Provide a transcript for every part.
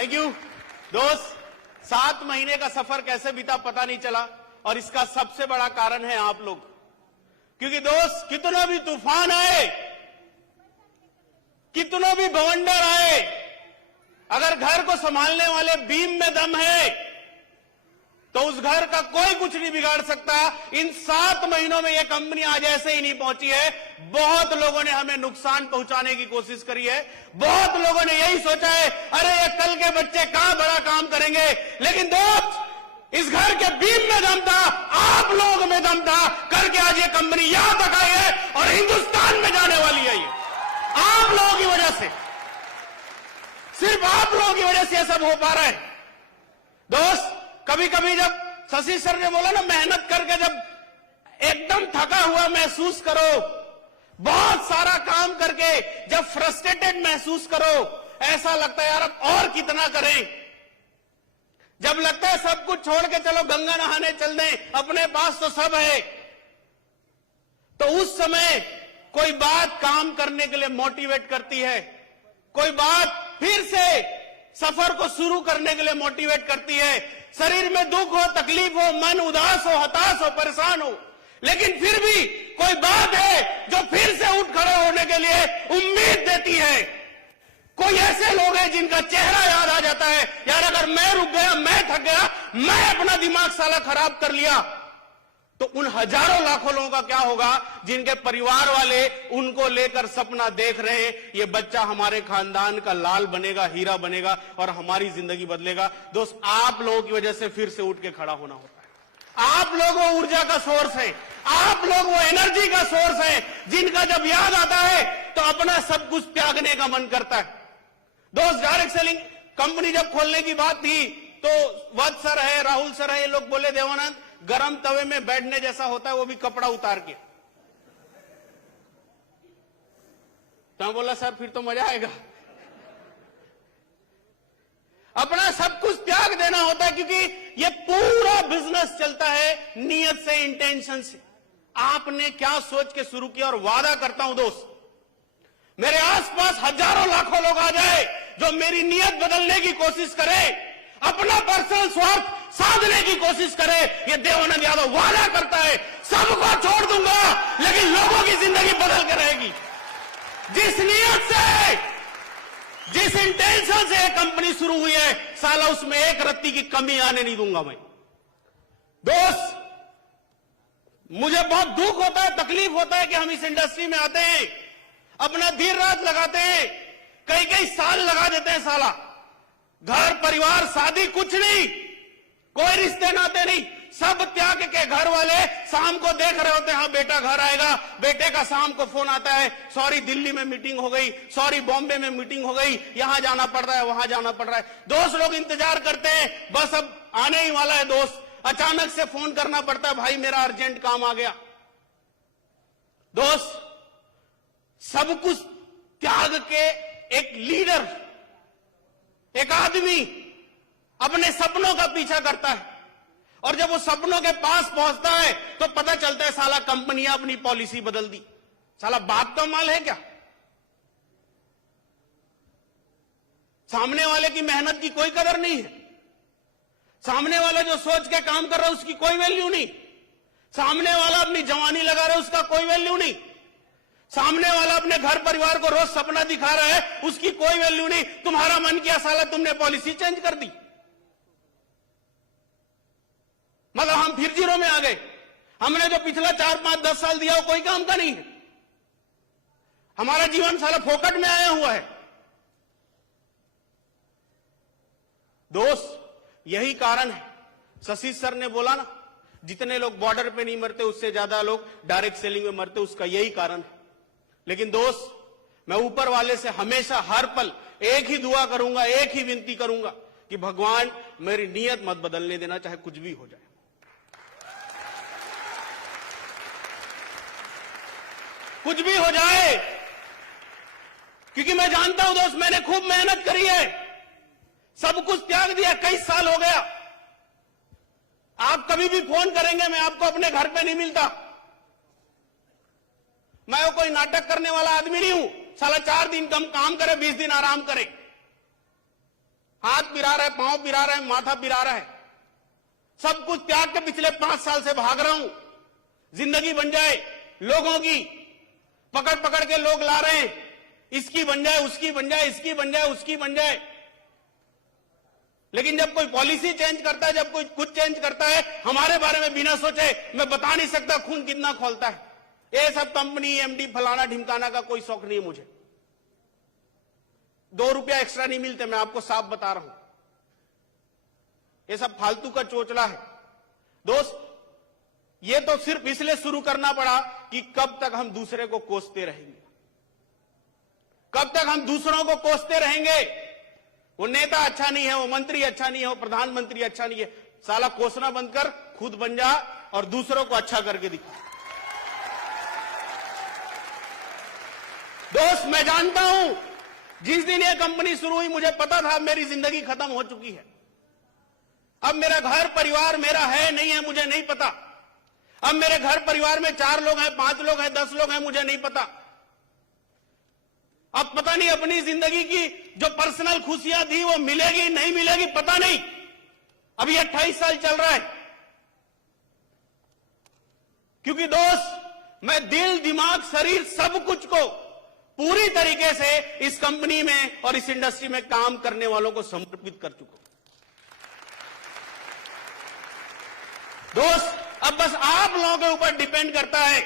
Thank you दोस्त। 7 महीने का सफर कैसे बीता पता नहीं चला, और इसका सबसे बड़ा कारण है आप लोग। क्योंकि दोस्त, कितना भी तूफान आए, कितना भी बवंडर आए, अगर घर को संभालने वाले बीम में दम है तो उस घर का कोई कुछ नहीं बिगाड़ सकता। इन 7 महीनों में यह कंपनी आज ऐसे ही नहीं पहुंची है। बहुत लोगों ने हमें नुकसान पहुंचाने की कोशिश करी है, बहुत लोगों ने यही सोचा है अरे ये कल के बच्चे कहां बड़ा काम करेंगे। लेकिन दोस्त, इस घर के बीम में दम था, आप लोगों में दम था, करके आज ये कंपनी यहां तक आई है और हिंदुस्तान में जाने वाली है। ये आप लोगों की वजह से, सिर्फ आप लोगों की वजह से यह सब हो पा रहा है। दोस्त, कभी कभी जब शशि सर ने बोला ना, मेहनत करके जब एकदम थका हुआ महसूस करो, बहुत सारा काम करके जब फ्रस्ट्रेटेड महसूस करो, ऐसा लगता है यार अब और कितना करें। जब लगता है सब कुछ छोड़ के चलो गंगा नहाने चल दें, अपने पास तो सब है, तो उस समय कोई बात काम करने के लिए मोटिवेट करती है, कोई बात फिर से सफर को शुरू करने के लिए मोटिवेट करती है। शरीर में दुख हो, तकलीफ हो, मन उदास हो, हताश हो, परेशान हो, लेकिन फिर भी कोई बात है जो फिर से उठ खड़े होने के लिए उम्मीद देती है। कोई ऐसे लोग हैं जिनका चेहरा याद आ जाता है, यार अगर मैं रुक गया, मैं थक गया, मैं अपना दिमाग साला खराब कर लिया, तो उन हजारों लाखों लोगों का क्या होगा जिनके परिवार वाले उनको लेकर सपना देख रहे हैं, ये बच्चा हमारे खानदान का लाल बनेगा, हीरा बनेगा और हमारी जिंदगी बदलेगा। दोस्त, आप लोगों की वजह से फिर से उठ के खड़ा होना होता है। आप लोग वो ऊर्जा का सोर्स है, आप लोग वो एनर्जी का सोर्स है, जिनका जब याद आता है तो अपना सब कुछ त्यागने का मन करता है। दोस्त, डायरेक्ट सेलिंग कंपनी जब खोलने की बात थी तो वत्स सर है, राहुल सर है, ये लोग बोले देवानंद गरम तवे में बैठने जैसा होता है, वो भी कपड़ा उतार के। तो मैं बोला सर फिर तो मजा आएगा। अपना सब कुछ त्याग देना होता है, क्योंकि ये पूरा बिजनेस चलता है नियत से, इंटेंशन से। आपने क्या सोच के शुरू किया, और वादा करता हूं दोस्त, मेरे आसपास हजारों लाखों लोग आ जाए जो मेरी नियत बदलने की कोशिश करे, अपना पर्सनल स्वार्थ साधने की कोशिश करे, ये देवानंद यादव वादा करता है सबको छोड़ दूंगा लेकिन लोगों की जिंदगी बदल के रहेगी। जिस नियत से, जिस इंटेंशन से कंपनी शुरू हुई है, साला उसमें एक रत्ती की कमी आने नहीं दूंगा मैं। दोस्त, मुझे बहुत दुख होता है, तकलीफ होता है कि हम इस इंडस्ट्री में आते हैं, अपना देर रात लगाते हैं, कई कई साल लगा देते हैं साला, घर परिवार शादी कुछ नहीं, कोई रिश्ते नाते नहीं, सब त्याग के घर वाले शाम को देख रहे होते हैं हाँ बेटा घर आएगा, बेटे का शाम को फोन आता है, सॉरी दिल्ली में मीटिंग हो गई, सॉरी बॉम्बे में मीटिंग हो गई, यहां जाना पड़ रहा है, वहां जाना पड़ रहा है। दोस्त लोग इंतजार करते हैं, बस अब आने ही वाला है दोस्त, अचानक से फोन करना पड़ता है, भाई मेरा अर्जेंट काम आ गया। दोस्त, सब कुछ त्याग के एक लीडर, एक आदमी अपने सपनों का पीछा करता है, और जब वो सपनों के पास पहुंचता है तो पता चलता है साला कंपनियां अपनी पॉलिसी बदल दी। साला बाप का माल है क्या? सामने वाले की मेहनत की कोई कदर नहीं है, सामने वाला जो सोच के काम कर रहा है उसकी कोई वैल्यू नहीं, सामने वाला अपनी जवानी लगा रहा है उसका कोई वैल्यू नहीं, सामने वाला अपने घर परिवार को रोज सपना दिखा रहा है उसकी कोई वैल्यू नहीं। तुम्हारा मन किया साला तुमने पॉलिसी चेंज कर दी, मतलब हम फिर जीरो में आ गए। हमने जो पिछला 4, 5, 10 साल दिया वो कोई काम का नहीं है, हमारा जीवन साला फोकट में आया हुआ है। दोस्त, यही कारण है, शशि सर ने बोला ना, जितने लोग बॉर्डर पे नहीं मरते उससे ज्यादा लोग डायरेक्ट सेलिंग में मरते, उसका यही कारण है। लेकिन दोस्त, मैं ऊपर वाले से हमेशा हर पल एक ही दुआ करूंगा, एक ही विनती करूंगा कि भगवान मेरी नीयत मत बदलने देना, चाहे कुछ भी हो जाए। कुछ भी हो जाए, क्योंकि मैं जानता हूं दोस्त, मैंने खूब मेहनत करी है, सब कुछ त्याग दिया, कई साल हो गया। आप कभी भी फोन करेंगे मैं आपको अपने घर पे नहीं मिलता, मैं वो कोई नाटक करने वाला आदमी नहीं हूं, साला 4 दिन कम काम करे 20 दिन आराम करे। हाथ पिरा रहा है, पांव पिरा रहा है, माथा पिरा रहा है, सब कुछ त्याग के पिछले 5 साल से भाग रहा हूं। जिंदगी बन जाए लोगों की, पकड़ पकड़ के लोग ला रहे हैं, इसकी बन जाए, उसकी बन जाए, इसकी बन जाए, उसकी बन जाए। लेकिन जब कोई पॉलिसी चेंज करता है, जब कोई कुछ चेंज करता है, हमारे बारे में बिना सोचे, मैं बता नहीं सकता खून कितना खोलता है। ये सब कंपनी, एमडी, फलाना ढिमकाना का कोई शौक नहीं है मुझे। 2 रुपया एक्स्ट्रा नहीं मिलते, मैं आपको साफ बता रहा हूं। ये सब फालतू का चोचला है दोस्त। ये तो सिर्फ इसलिए शुरू करना पड़ा कि कब तक हम दूसरे को कोसते रहेंगे, कब तक हम दूसरों को कोसते रहेंगे। वो नेता अच्छा नहीं है, वो मंत्री अच्छा नहीं है, वो प्रधानमंत्री अच्छा नहीं है। साला कोसना बंद कर, खुद बन जा और दूसरों को अच्छा करके दिखा। दोस्त, मैं जानता हूं जिस दिन ये कंपनी शुरू हुई मुझे पता था मेरी जिंदगी खत्म हो चुकी है। अब मेरा घर परिवार मेरा है नहीं है मुझे नहीं पता। अब मेरे घर परिवार में 4 लोग हैं, 5 लोग हैं, 10 लोग हैं, मुझे नहीं पता। अब पता नहीं अपनी जिंदगी की जो पर्सनल खुशियां थी वो मिलेगी नहीं मिलेगी पता नहीं। अभी 28 साल चल रहा है। क्योंकि दोस्त, मैं दिल, दिमाग, शरीर सब कुछ को पूरी तरीके से इस कंपनी में और इस इंडस्ट्री में काम करने वालों को समर्पित कर चुका हूं। दोस्त, अब बस आप लोगों के ऊपर डिपेंड करता है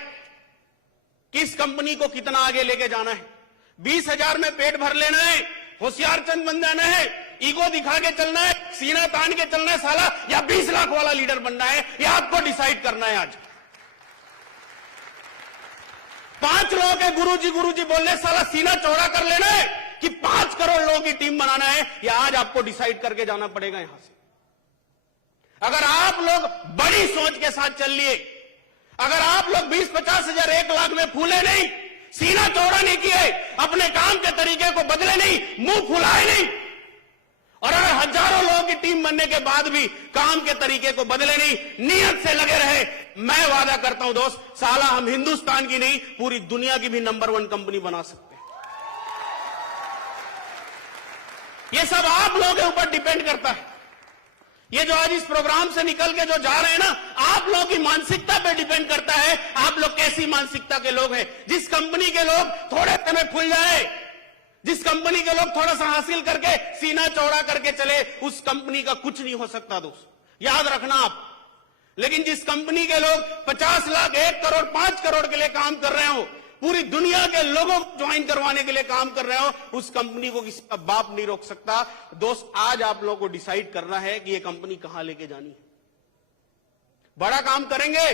कि इस कंपनी को कितना आगे लेके जाना है। 20,000 में पेट भर लेना है, होशियार चंद बन जाना है, ईगो दिखा के चलना है, सीना तान के चलना है साला, या 20 लाख वाला लीडर बनना है, यह आपको डिसाइड करना है। आज 5 लोगों के गुरुजी बोलने साला सीना चौड़ा कर लेना है कि 5 करोड़ लोगों की टीम बनाना है, यह आज आपको डिसाइड करके जाना पड़ेगा यहां से। अगर आप लोग बड़ी सोच के साथ चल लिए, अगर आप लोग 20-50 हजार 1 लाख में फूले नहीं, सीना चौड़ा नहीं किए, अपने काम के तरीके को बदले नहीं, मुंह फुलाए नहीं, और अगर हजारों लोगों की टीम बनने के बाद भी काम के तरीके को बदले नहीं, नियत से लगे रहे, मैं वादा करता हूं दोस्त, साला हम हिंदुस्तान की नहीं पूरी दुनिया की भी नंबर 1 कंपनी बना सकते हैं। ये सब आप लोगों के ऊपर डिपेंड करता है। ये जो आज इस प्रोग्राम से निकल के जो जा रहे हैं ना, आप लोगों की मानसिकता पे डिपेंड करता है, आप लोग कैसी मानसिकता के लोग हैं। जिस कंपनी के लोग थोड़े समय फूल जाए, जिस कंपनी के लोग थोड़ा सा हासिल करके सीना चौड़ा करके चले, उस कंपनी का कुछ नहीं हो सकता दोस्त, याद रखना आप। लेकिन जिस कंपनी के लोग 50 लाख, 1 करोड़, 5 करोड़ के लिए काम कर रहे हो, पूरी दुनिया के लोगों को ज्वाइन करवाने के लिए काम कर रहे हो, उस कंपनी को किसी का बाप नहीं रोक सकता। दोस्त, आज आप लोगों को डिसाइड करना है कि ये कंपनी कहां लेके जानी है। बड़ा काम करेंगे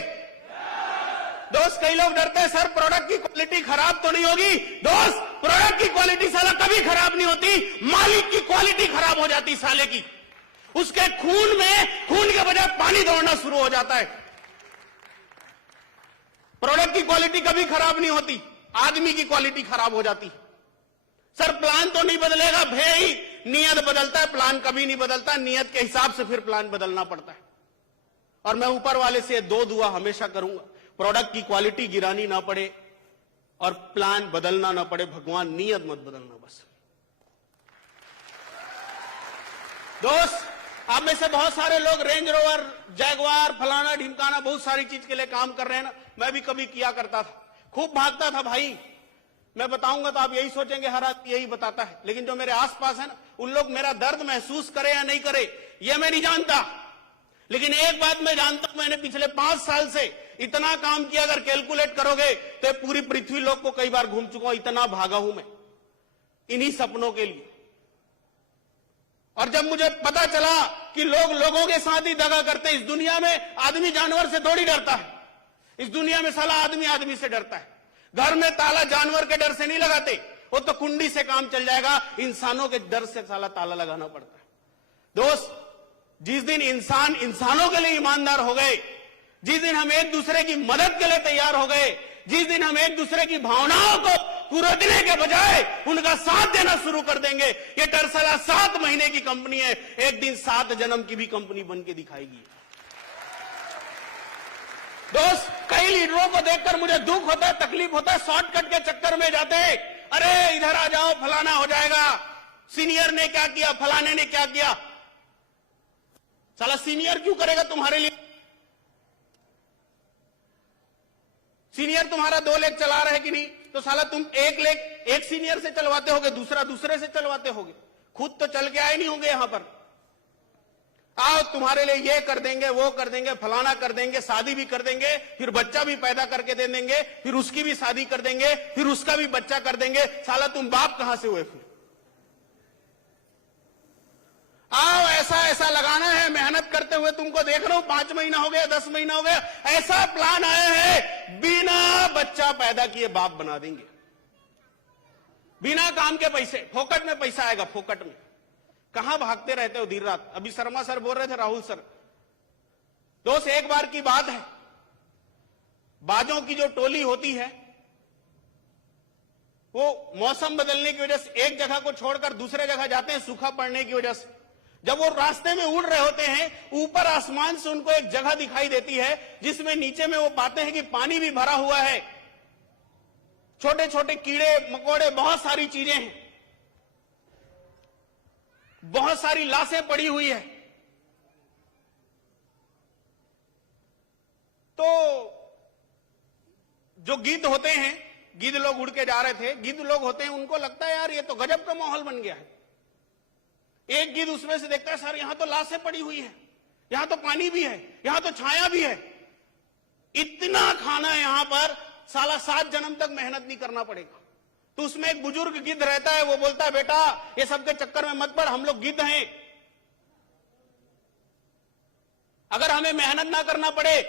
दोस्त। कई लोग डरते हैं सर प्रोडक्ट की क्वालिटी खराब तो नहीं होगी। दोस्त, प्रोडक्ट की क्वालिटी साला कभी खराब नहीं होती, मालिक की क्वालिटी खराब हो जाती साले की। उसके खून में खून के बजाय पानी दौड़ना शुरू हो जाता है। प्रोडक्ट की क्वालिटी कभी खराब नहीं होती, आदमी की क्वालिटी खराब हो जाती। सर प्लान तो नहीं बदलेगा भाई, नियत बदलता है, प्लान कभी नहीं बदलता। नियत के हिसाब से फिर प्लान बदलना पड़ता है। और मैं ऊपर वाले से 2 दुआ हमेशा करूंगा, प्रोडक्ट की क्वालिटी गिरानी ना पड़े और प्लान बदलना ना पड़े। भगवान नियत मत बदलना बस। दोस्त, आप में से बहुत सारे लोग रेंज रोवर, जैगवार, फलाना ढिमकाना बहुत सारी चीज के लिए काम कर रहे हैं ना। मैं भी कभी किया करता था, खूब भागता था भाई। मैं बताऊंगा तो आप यही सोचेंगे हर आदमी यही बताता है, लेकिन जो मेरे आसपास है ना, उन लोग मेरा दर्द महसूस करे या नहीं करे ये मैं नहीं जानता। लेकिन एक बात मैं जानता हूं, मैंने पिछले 5 साल से इतना काम किया, अगर कैलकुलेट करोगे तो पूरी पृथ्वी लोक को कई बार घूम चुका हूं, इतना भागा हूं मैं इन्हीं सपनों के लिए। और जब मुझे पता चला कि लोग लोगों के साथ ही दगा करते हैं, इस दुनिया में आदमी जानवर से थोड़ी डरता है, इस दुनिया में साला आदमी आदमी से डरता है। घर में ताला जानवर के डर से नहीं लगाते, वो तो कुंडी से काम चल जाएगा, इंसानों के डर से साला ताला लगाना पड़ता है। दोस्त, जिस दिन इंसान इंसानों के लिए ईमानदार हो गए, जिस दिन हम एक दूसरे की मदद के लिए तैयार हो गए, जिस दिन हम एक दूसरे की भावनाओं को कुरेदने के बजाय उनका साथ देना शुरू कर देंगे, ये टरसला 7 महीने की कंपनी है, एक दिन 7 जन्म की भी कंपनी बन के दिखाएगी। दोस्त, कई लीडरों को देखकर मुझे दुख होता है, तकलीफ होता है, शॉर्टकट के चक्कर में जाते हैं, अरे इधर आ जाओ फलाना हो जाएगा। सीनियर ने क्या किया, फलाने ने क्या किया। साला सीनियर क्यों करेगा तुम्हारे लिए? सीनियर तुम्हारा 2 लेख चला रहा है कि नहीं, तो साला तुम 1 लेख एक सीनियर से चलवाते होगे, दूसरा दूसरे से चलवाते होगे, खुद तो चल के आए नहीं होंगे यहां पर। आओ तुम्हारे लिए ये कर देंगे, वो कर देंगे, फलाना कर देंगे, शादी भी कर देंगे, फिर बच्चा भी पैदा करके दे देंगे, फिर उसकी भी शादी कर देंगे, फिर उसका भी बच्चा कर देंगे। साला तुम बाप कहां से हुए फिर? आओ ऐसा ऐसा लगाना है, मेहनत करते हुए तुमको देख रहा हूं, 5 महीना हो गया, 10 महीना हो गया, ऐसा प्लान आया है, बिना बच्चा पैदा किए बाप बना देंगे, बिना काम के पैसे, फोकट में पैसा आएगा, फोकट में। कहां भागते रहते हो दिन रात? अभी शर्मा सर बोल रहे थे, राहुल सर, दोस्त एक बार की बात है, बाजों की जो टोली होती है वो मौसम बदलने की वजह से एक जगह को छोड़कर दूसरे जगह जाते हैं, सूखा पड़ने की वजह से। जब वो रास्ते में उड़ रहे होते हैं, ऊपर आसमान से उनको एक जगह दिखाई देती है जिसमें नीचे में वो पाते हैं कि पानी भी भरा हुआ है, छोटे छोटे कीड़े मकोड़े, बहुत सारी चीजें हैं, बहुत सारी लाशें पड़ी हुई है। तो जो गिद्ध होते हैं, गिद्ध लोग उड़ के जा रहे थे, गिद्ध लोग होते हैं, उनको लगता है यार ये तो गजब का माहौल बन गया है। एक गिद्ध उसमें से देखता है, सर यहां तो लाशें पड़ी हुई है, यहां तो पानी भी है, यहां तो छाया भी है, इतना खाना है यहां पर, साला 7 जन्म तक मेहनत नहीं करना पड़ेगा। तो उसमें एक बुजुर्ग गिद्ध रहता है, वो बोलता है बेटा ये सब के चक्कर में मत पड़, हम लोग गिद्ध हैं, अगर हमें मेहनत ना करना पड़े,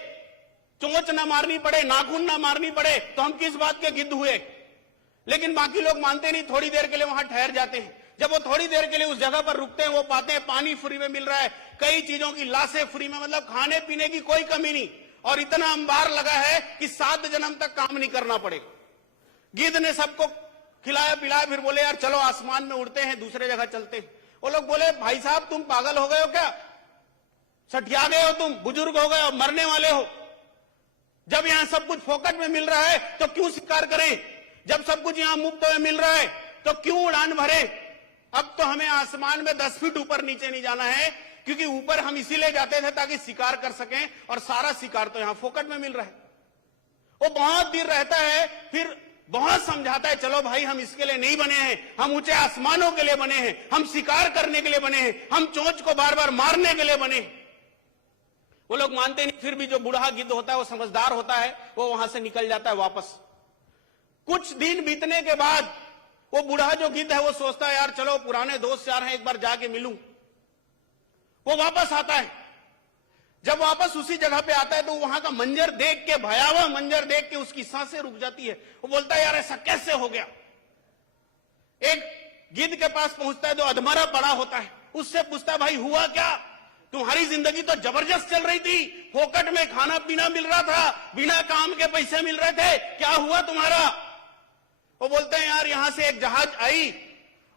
चोंच ना मारनी पड़े, नाखून ना मारनी पड़े, तो हम किस बात के गिद्ध हुए। लेकिन बाकी लोग मानते नहीं, थोड़ी देर के लिए वहां ठहर जाते हैं। जब वो थोड़ी देर के लिए उस जगह पर रुकते हैं, वो पाते हैं पानी फ्री में मिल रहा है, कई चीजों की लाशें फ्री में, मतलब खाने पीने की कोई कमी नहीं, और इतना अंबार लगा है कि 7 जन्म तक काम नहीं करना पड़ेगा। गिद्ध ने सबको खिलाया पिलाया, फिर बोले यार चलो आसमान में उड़ते हैं, दूसरे जगह चलते हैं। वो लोग बोले भाई साहब तुम पागल हो गए हो क्या, सठिया गए हो तुम, बुजुर्ग हो गए हो, मरने वाले हो। जब यहां सब कुछ फोकट में मिल रहा है तो क्यों शिकार करें, जब सब कुछ यहां मुफ्त में मिल रहा है तो क्यों उड़ान भरे। अब तो हमें आसमान में 10 फीट ऊपर नीचे नहीं जाना है, क्योंकि ऊपर हम इसीलिए जाते थे ताकि शिकार कर सकें, और सारा शिकार तो यहां फोकट में मिल रहा है। वो बहुत देर रहता है, फिर बहुत समझाता है, चलो भाई हम इसके लिए नहीं बने हैं, हम ऊंचे आसमानों के लिए बने हैं, हम शिकार करने के लिए बने हैं, हम चोंच को बार बार मारने के लिए बने हैं। वो लोग मानते नहीं, फिर भी जो बूढ़ा गिद्ध होता है वो समझदार होता है, वो वहां से निकल जाता है वापस। कुछ दिन बीतने के बाद वो बूढ़ा जो गिद्ध है वो सोचता है यार चलो पुराने दोस्त यार हैं, एक बार जाके मिलूं। वो वापस आता है, जब वापस उसी जगह पे आता है तो वहां का मंजर देख के, भयावह मंजर देख के उसकी सांसें रुक जाती है। वो बोलता है यार ऐसा कैसे हो गया। एक गिद्ध के पास पहुंचता है जो अधमरा पड़ा होता है, उससे पूछता है भाई हुआ क्या, तुम्हारी जिंदगी तो जबरदस्त चल रही थी, फोकट में खाना पीना मिल रहा था, बिना काम के पैसे मिल रहे थे, क्या हुआ तुम्हारा। वो बोलते हैं यार यहां से एक जहाज आई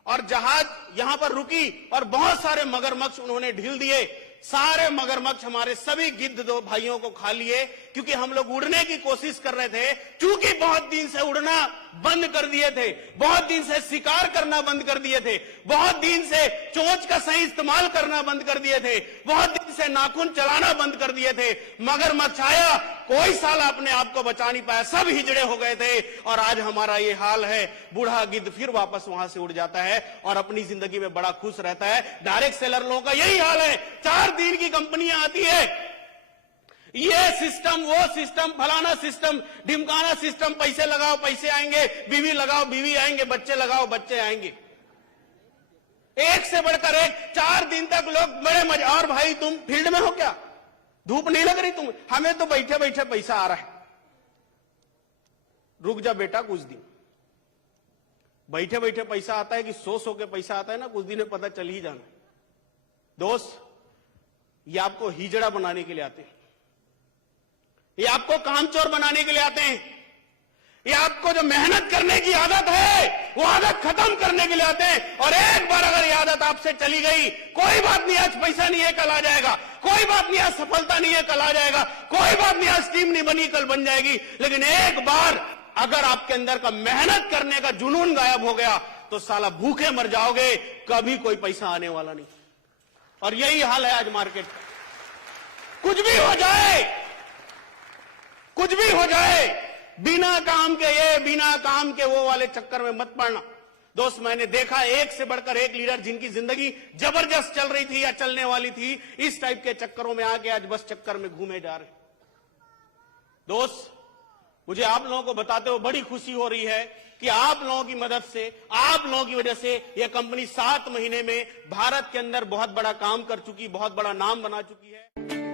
और जहाज यहां पर रुकी और बहुत सारे मगरमच्छ उन्होंने ढील दिए, सारे मगरमच्छ हमारे सभी गिद्ध दो भाइयों को खा लिए, क्योंकि हम लोग उड़ने की कोशिश कर रहे थे, चूंकि बहुत दिन से उड़ना बंद कर दिए थे, बहुत दिन से शिकार करना बंद कर दिए थे, बहुत दिन से चोंच का सही इस्तेमाल करना बंद कर दिए थे, बहुत दिन से नाखून चलाना बंद कर दिए थे। मगरमच्छ आया, कोई साला अपने आप को बचा नहीं पाया, सब हिजड़े हो गए थे, और आज हमारा ये हाल है। बूढ़ा गिद्ध फिर वापस वहां से उड़ जाता है और अपनी जिंदगी में बड़ा खुश रहता है। डायरेक्ट सेलर लोगों का यही हाल है, 4 दिन की कंपनियां आती है, ये सिस्टम वो सिस्टम, फलाना सिस्टम, ढिमकाना सिस्टम, पैसे लगाओ पैसे आएंगे, बीवी लगाओ बीवी आएंगे, बच्चे लगाओ बच्चे आएंगे, एक से बढ़कर एक। 4 दिन तक लोग बड़े मजा। और भाई तुम फील्ड में हो क्या, धूप नहीं लग रही तुम, हमें तो बैठे बैठे पैसा आ रहा है। रुक जा बेटा कुछ दिन, बैठे बैठे पैसा आता है कि 100 के पैसा आता है ना, कुछ दिन में पता चल ही जाना। दोस्त ये आपको हिजड़ा बनाने के लिए आते हैं, ये आपको कामचोर बनाने के लिए आते हैं, ये आपको जो मेहनत करने की आदत है वो आदत खत्म करने के लिए आते हैं। और एक बार अगर ये आदत आपसे चली गई, कोई बात नहीं आज पैसा नहीं है कल आ जाएगा, कोई बात नहीं आज सफलता नहीं है कल आ जाएगा, कोई बात नहीं आज टीम नहीं बनी कल बन जाएगी, लेकिन एक बार अगर आपके अंदर का मेहनत करने का जुनून गायब हो गया तो साला भूखे मर जाओगे, कभी कोई पैसा आने वाला नहीं। और यही हाल है आज मार्केट का। कुछ भी हो जाए, कुछ भी हो जाए, बिना काम के ये, बिना काम के वो वाले चक्कर में मत पड़ना। दोस्त, मैंने देखा एक से बढ़कर एक लीडर जिनकी जिंदगी जबरदस्त चल रही थी या चलने वाली थी, इस टाइप के चक्करों में आके आज बस चक्कर में घूमे जा रहे। दोस्त, मुझे आप लोगों को बताते हुए बड़ी खुशी हो रही है कि आप लोगों की मदद से, आप लोगों की वजह से यह कंपनी 7 महीने में भारत के अंदर बहुत बड़ा काम कर चुकी, बहुत बड़ा नाम बना चुकी है।